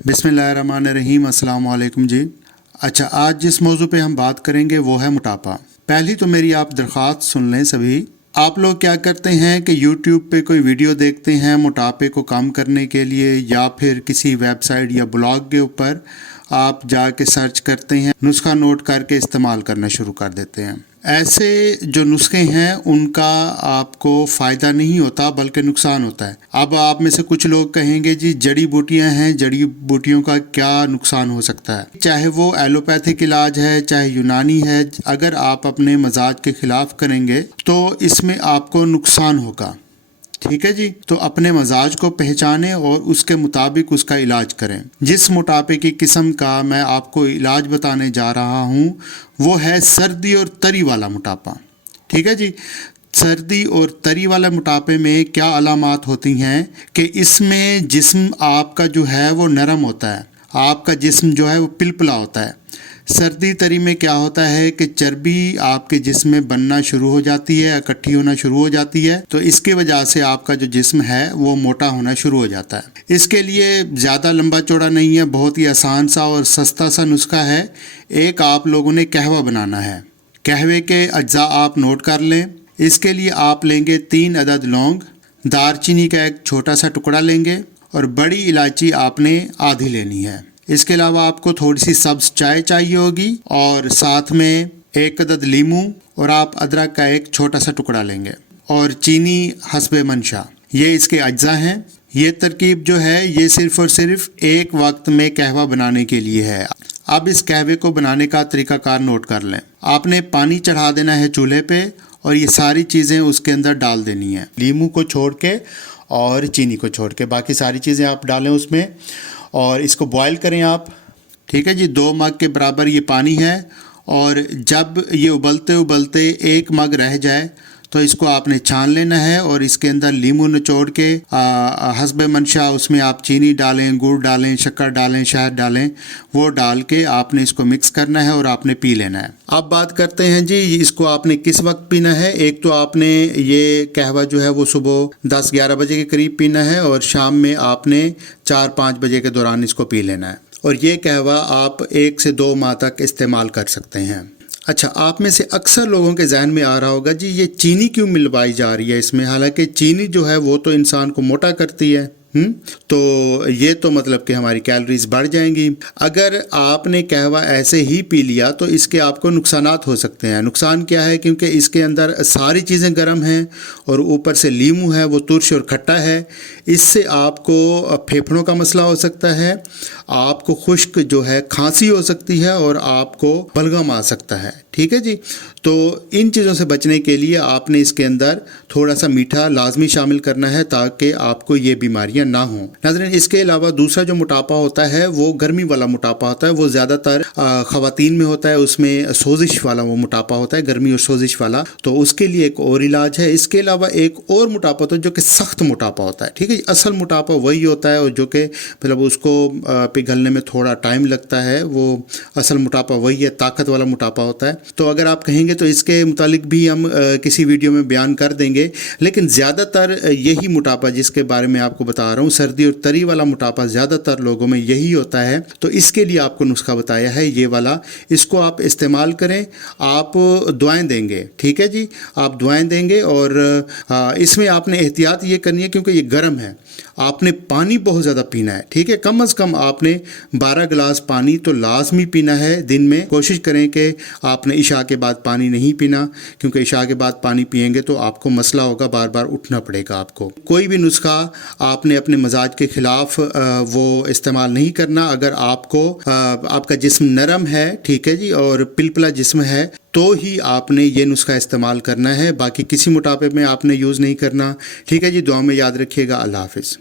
बिस्मिल्लाहिर्रहमानिर्रहीम, अस्सलाम वालेकुम जी। अच्छा, आज जिस मौजू पे हम बात करेंगे वो है मोटापा। पहली तो मेरी आप दरख्वास्त सुन लें सभी। आप लोग क्या करते हैं कि यूट्यूब पे कोई वीडियो देखते हैं मोटापे को कम करने के लिए, या फिर किसी वेबसाइट या ब्लॉग के ऊपर आप जाके सर्च करते हैं, नुस्खा नोट करके इस्तेमाल करना शुरू कर देते हैं। ऐसे जो नुस्खे हैं उनका आपको फ़ायदा नहीं होता बल्कि नुकसान होता है। अब आप में से कुछ लोग कहेंगे जी जड़ी बूटियां हैं, जड़ी बूटियों का क्या नुकसान हो सकता है। चाहे वो एलोपैथिक इलाज है चाहे यूनानी है, अगर आप अपने मजाज के ख़िलाफ़ करेंगे तो इसमें आपको नुकसान होगा। ठीक है जी, तो अपने मजाज को पहचानें और उसके मुताबिक उसका इलाज करें। जिस मोटापे की किस्म का मैं आपको इलाज बताने जा रहा हूँ वो है सर्दी और तरी वाला मोटापा। ठीक है जी, सर्दी और तरी वाले मोटापे में क्या अलामात होती हैं कि इसमें जिस्म आपका जो है वो नरम होता है, आपका जिस्म जो है वो पिलपिला होता है। सर्दी तरी में क्या होता है कि चर्बी आपके जिस्म में बनना शुरू हो जाती है, इकट्ठी होना शुरू हो जाती है, तो इसकी वजह से आपका जो जिस्म है वो मोटा होना शुरू हो जाता है। इसके लिए ज़्यादा लंबा चौड़ा नहीं है, बहुत ही आसान सा और सस्ता सा नुस्खा है। एक आप लोगों ने कहवा बनाना है। कहवे के अज्जा आप नोट कर लें। इसके लिए आप लेंगे 3 अदद लौंग, दारचीनी का एक छोटा सा टुकड़ा लेंगे और बड़ी इलायची आपने आधी लेनी है। इसके अलावा आपको थोड़ी सी सब्ज़ चाय चाहिए होगी और साथ में 1 अदद लीमू, और आप अदरक का एक छोटा सा टुकड़ा लेंगे और चीनी हस्बे मंशा। ये इसके अज्जा हैं। ये तरकीब जो है ये सिर्फ़ और सिर्फ एक वक्त में कहवा बनाने के लिए है। अब इस कहवे को बनाने का तरीक़ाकार नोट कर लें। आपने पानी चढ़ा देना है चूल्हे पे और ये सारी चीज़ें उसके अंदर डाल देनी है। लीमू को छोड़ के और चीनी को छोड़ के बाकी सारी चीज़ें आप डालें उसमें और इसको बॉयल करें आप। ठीक है जी, 2 मग के बराबर ये पानी है और जब ये उबलते उबलते 1 मग रह जाए तो इसको आपने छान लेना है और इसके अंदर लीमू निचोड़ के हस्बे मंशा उसमें आप चीनी डालें, गुड़ डालें, शक्कर डालें, शहद डालें, वो डाल के आपने इसको मिक्स करना है और आपने पी लेना है। अब बात करते हैं जी इसको आपने किस वक्त पीना है। एक तो आपने ये कहवा जो है वो सुबह 10-11 बजे के करीब पीना है और शाम में आपने 4-5 बजे के दौरान इसको पी लेना है। और ये कहवा आप 1 से 2 माह तक इस्तेमाल कर सकते हैं। अच्छा, आप में से अक्सर लोगों के जहन में आ रहा होगा जी ये चीनी क्यों मिलवाई जा रही है इसमें, हालांकि चीनी जो है वो तो इंसान को मोटा करती है। तो ये तो मतलब कि हमारी कैलोरीज बढ़ जाएंगी। अगर आपने कहवा ऐसे ही पी लिया तो इसके आपको नुकसानात हो सकते हैं। नुकसान क्या है, क्योंकि इसके अंदर सारी चीज़ें गर्म हैं और ऊपर से लीमू है वो तुर्श और खट्टा है। इससे आपको फेफड़ों का मसला हो सकता है, आपको खुश्क जो है खांसी हो सकती है और आपको बलगम आ सकता है। ठीक है जी, तो इन चीज़ों से बचने के लिए आपने इसके अंदर थोड़ा सा मीठा लाजमी शामिल करना है ताकि आपको ये बीमारियां ना हों। नाज़रीन, इसके अलावा दूसरा जो मोटापा होता है वो गर्मी वाला मोटापा होता है। वो ज़्यादातर ख़वातीन में होता है, उसमें सोजिश वाला वो मोटापा होता है, गर्मी और सोजिश वाला। तो उसके लिए एक और इलाज है। इसके अलावा एक और मोटापा होता है जो कि सख्त मोटापा होता है। ठीक है, असल मोटापा वही होता है और जो कि मतलब उसको पिघलने में थोड़ा टाइम लगता है, वो असल मोटापा वही है, ताकत वाला मोटापा होता है। तो अगर आप कहेंगे तो इसके मुतालिक भी हम किसी वीडियो में बयान कर देंगे, लेकिन ज़्यादातर यही मोटापा जिसके बारे में आपको बता रहा हूँ, सर्दी और तरी वाला मोटापा ज़्यादातर लोगों में यही होता है। तो इसके लिए आपको नुस्खा बताया है ये वाला, इसको आप इस्तेमाल करें। आप दुआएं देंगे, ठीक है जी, आप दुआएं देंगे और इसमें आपने एहतियात ये करनी है क्योंकि ये गर्म है। आपने पानी बहुत ज़्यादा पीना है। ठीक है, कम अज़ कम आपने 12 गिलास पानी तो लाजमी पीना है दिन में। कोशिश करें कि आपने इशा के बाद पानी नहीं पीना, क्योंकि इशा के बाद पानी पिएंगे तो आपको मसला होगा, बार बार उठना पड़ेगा आपको। कोई भी नुस्खा आपने अपने मजाज के ख़िलाफ़ वो इस्तेमाल नहीं करना। अगर आपको आपका जिस्म नरम है, ठीक है जी, और पिलपिला जिस्म है तो ही आपने ये नुस्खा इस्तेमाल करना है, बाकी किसी मोटापे में आपने यूज़ नहीं करना। ठीक है जी, दुआ में याद रखिएगा। अल्लाह हाफ़िज़।